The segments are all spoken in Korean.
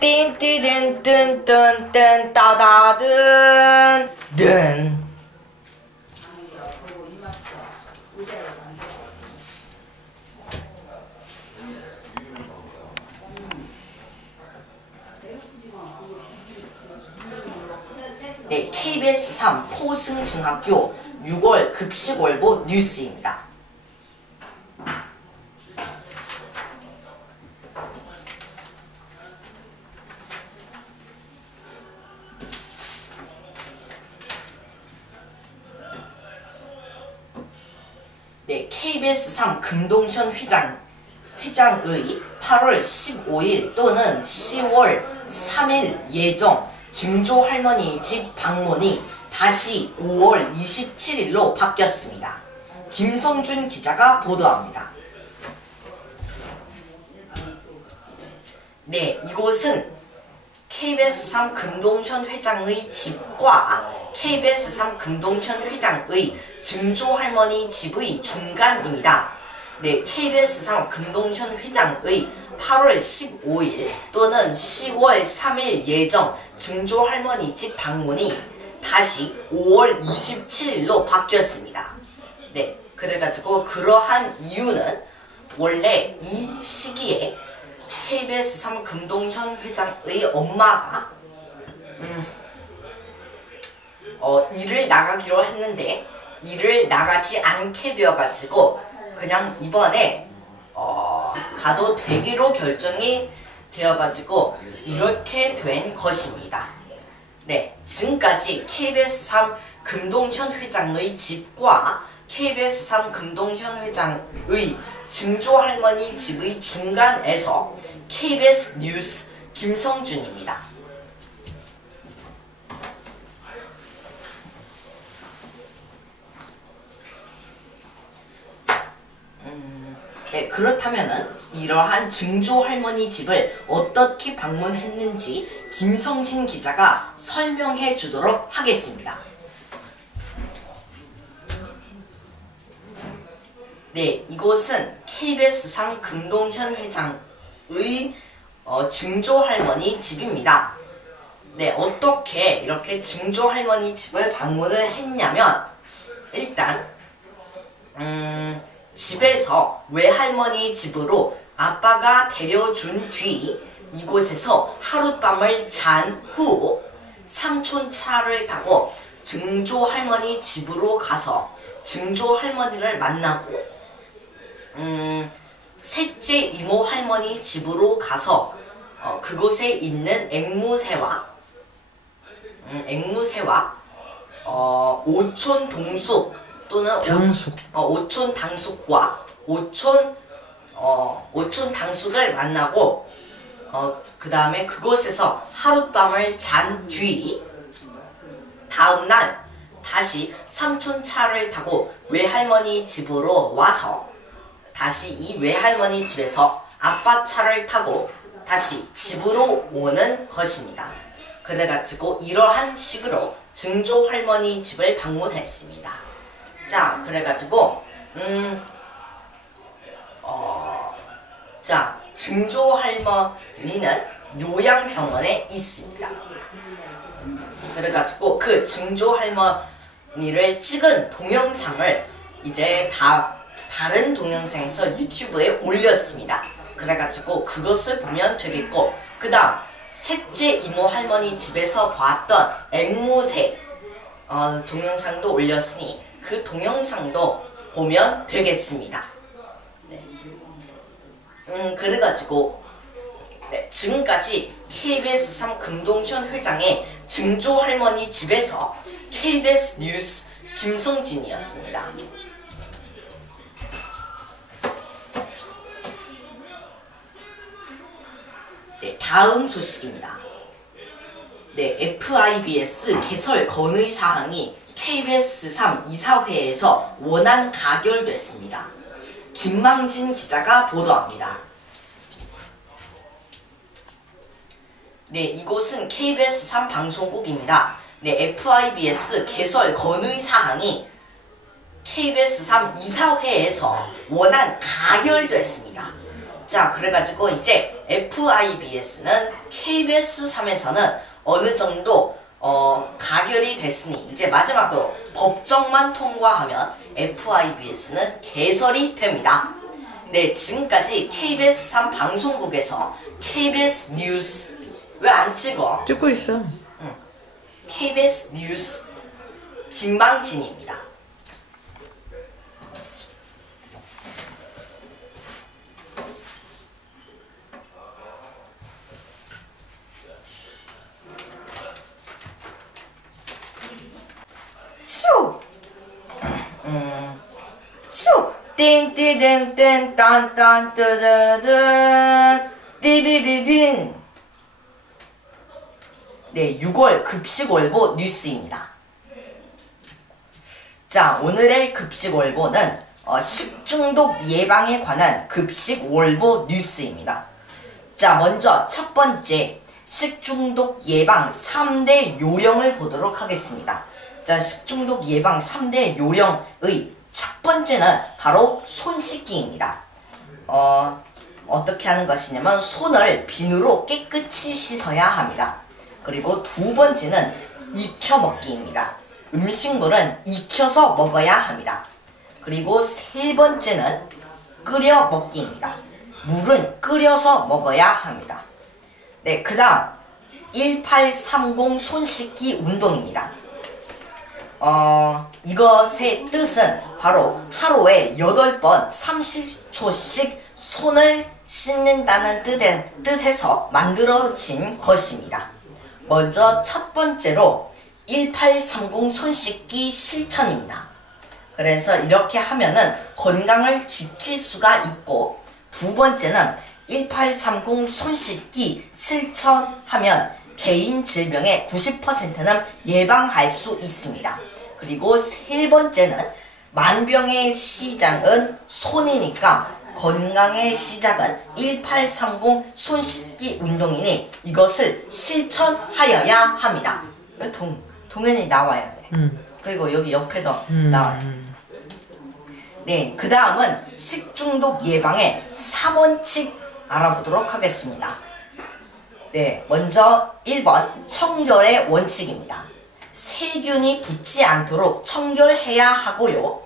띵띠든뜬뜬뜬 따다든 든. 네, KBS 3 포승중학교 6월 급식월보 뉴스입니다. 네, KBS 3 금동현 회장의 8월 15일 또는 10월 3일 예정 증조 할머니 집 방문이 다시 5월 27일로 바뀌었습니다. 김성준 기자가 보도합니다. 네, 이곳은 KBS 3 금동현 회장의 집과 KBS 3 금동현 회장의 증조 할머니 집의 중간입니다. 네, KBS 3 금동현 회장의 8월 15일 또는 10월 3일 예정 증조 할머니 집 방문이 다시 5월 27일로 바뀌었습니다. 네, 그래가지고 그러한 이유는 원래 이 시기에 KBS 3 금동현 회장의 엄마가 일을 나가기로 했는데 일을 나가지 않게 되어가지고 그냥 이번에 가도 되기로 결정이 되어가지고 이렇게 된 것입니다. 네, 지금까지 KBS 3 금동현 회장의 집과 KBS 3 금동현 회장의 증조 할머니 집의 중간에서 KBS 뉴스 김성준입니다. 네, 그렇다면은 이러한 증조 할머니 집을 어떻게 방문했는지 김성진 기자가 설명해 주도록 하겠습니다. 네, 이곳은 KBS 3 금동현 회장의 증조 할머니 집입니다. 네, 어떻게 이렇게 증조 할머니 집을 방문을 했냐면 일단 집에서 외할머니 집으로 아빠가 데려준 뒤 이곳에서 하룻밤을 잔 후 삼촌 차를 타고 증조 할머니 집으로 가서 증조 할머니를 만나고 셋째 이모 할머니 집으로 가서 그곳에 있는 앵무새와 오촌 동숙 또는 오촌 당숙과 오촌 당숙을 만나고 그 다음에 그곳에서 하룻밤을 잔 뒤 다음날 다시 삼촌 차를 타고 외할머니 집으로 와서 다시 이 외할머니 집에서 아빠 차를 타고 다시 집으로 오는 것입니다. 그래가지고 이러한 식으로 증조 할머니 집을 방문했습니다. 자, 그래가지고 자, 증조 할머니는 요양병원에 있습니다. 그래가지고 그 증조 할머니를 찍은 동영상을 이제 다른 동영상에서 유튜브에 올렸습니다. 그래가지고 그것을 보면 되겠고, 그 다음 셋째 이모 할머니 집에서 봤던 앵무새 동영상도 올렸으니 그 동영상도 보면 되겠습니다. 네. 그래가지고 네, 지금까지 KBS 3 금동현 회장의 증조 할머니 집에서 KBS 뉴스 김성진이었습니다. 네, 다음 소식입니다. 네, FIBS 개설 건의 사항이 KBS 3 이사회에서 원안 가결됐습니다. 김망진 기자가 보도합니다. 네, 이곳은 KBS 3 방송국입니다. 네, FIBS 개설 건의 사항이 KBS 3 이사회에서 원안 가결됐습니다. 자, 그래가지고 이제 FIBS는 KBS 3에서는 어느 정도 가결이 됐으니 이제 마지막으로 법정만 통과하면 FIBS는 개설이 됩니다. 네, 지금까지 KBS 3 방송국에서 KBS 뉴스 왜 안 찍어? 찍고 있어. 응. KBS 뉴스 김방진입니다. 슈! 슈! 띵띠딘띵 딴딴뜨드든 띠디디딘. 네, 6월 급식월보 뉴스입니다. 자, 오늘의 급식월보는 식중독 예방에 관한 급식월보 뉴스입니다. 자, 먼저 첫 번째 식중독 예방 3대 요령을 보도록 하겠습니다. 자, 식중독 예방 3대 요령의 첫 번째는 바로 손 씻기입니다. 어떻게 하는 것이냐면 손을 비누로 깨끗이 씻어야 합니다. 그리고 두 번째는 익혀 먹기입니다. 음식물은 익혀서 먹어야 합니다. 그리고 세 번째는 끓여 먹기입니다. 물은 끓여서 먹어야 합니다. 네, 그 다음 1830 손 씻기 운동입니다. 이것의 뜻은 바로 하루에 8번 30초씩 손을 씻는다는 뜻에서 만들어진 것입니다. 먼저 첫 번째로 1830 손 씻기 실천입니다. 그래서 이렇게 하면은 건강을 지킬 수가 있고, 두 번째는 1830 손 씻기 실천하면 개인 질병의 90%는 예방할 수 있습니다. 그리고 세 번째는 만병의 시작은 손이니까 건강의 시작은 1830 손 씻기 운동이니 이것을 실천하여야 합니다. 동현이 나와야 돼. 그리고 여기 옆에도 나와요. 네, 그 다음은 식중독 예방의 3원칙 알아보도록 하겠습니다. 네, 먼저 1번 청결의 원칙입니다. 세균이 붙지 않도록 청결해야 하고요.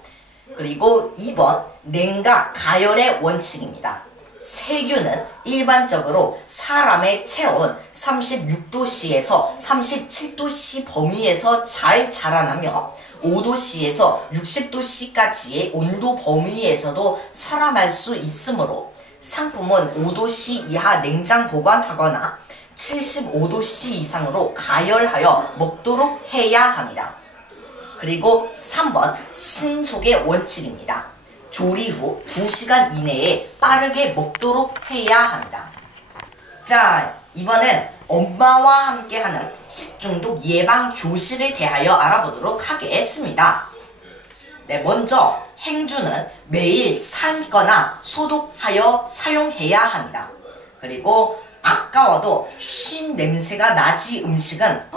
그리고 2번 냉각 가열의 원칙입니다. 세균은 일반적으로 사람의 체온 36도씨에서 37도씨 범위에서 잘 자라나며 5도씨에서 60도씨까지의 온도 범위에서도 살아날 수 있으므로 상품은 5도씨 이하 냉장 보관하거나 75도씨 이상으로 가열하여 먹도록 해야 합니다. 그리고 3번 신속의 원칙입니다. 조리 후 2시간 이내에 빠르게 먹도록 해야 합니다. 자, 이번엔 엄마와 함께하는 식중독 예방 교실에 대하여 알아보도록 하겠습니다. 네, 먼저 행주는 매일 삶거나 소독하여 사용해야 합니다. 그리고 아까워도 쉰 냄새가 나지 음식은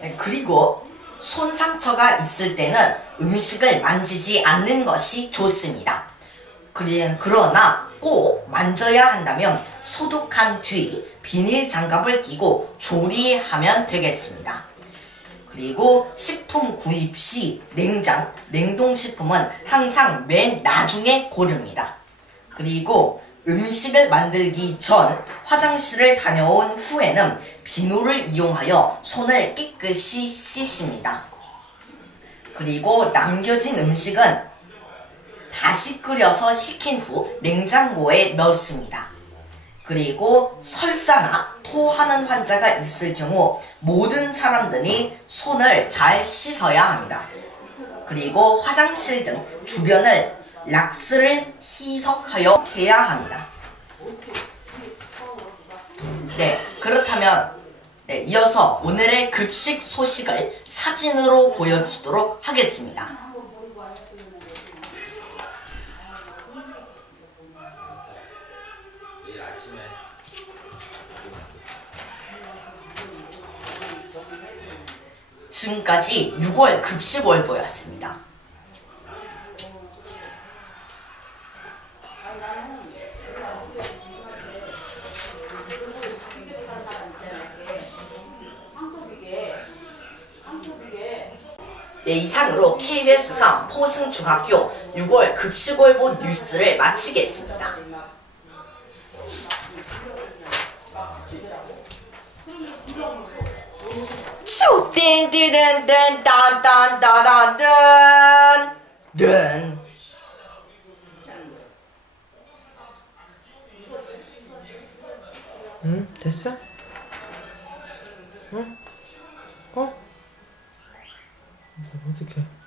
네, 그리고 손 상처가 있을 때는 음식을 만지지 않는 것이 좋습니다. 그러나 꼭 만져야 한다면 소독한 뒤 비닐 장갑을 끼고 조리하면 되겠습니다. 그리고 식품 구입 시 냉동식품은 항상 맨 나중에 고릅니다. 그리고 음식을 만들기 전 화장실을 다녀온 후에는 비누를 이용하여 손을 깨끗이 씻습니다. 그리고 남겨진 음식은 다시 끓여서 식힌 후 냉장고에 넣습니다. 그리고 설사나 토하는 환자가 있을 경우 모든 사람들이 손을 잘 씻어야 합니다. 그리고 화장실 등 주변을 락스를 희석하여 해야 합니다. 네, 그렇다면 이어서 오늘의 급식 소식을 사진으로 보여주도록 하겠습니다. 지금까지 6월 급식월보였습니다. 네, 이상으로 KBS3 포승중학교 6월 급식월보 뉴스를 마치겠습니다. 슈 띵띠든든 딴딴따란든 든. 응? 됐어? 응? 어떡해.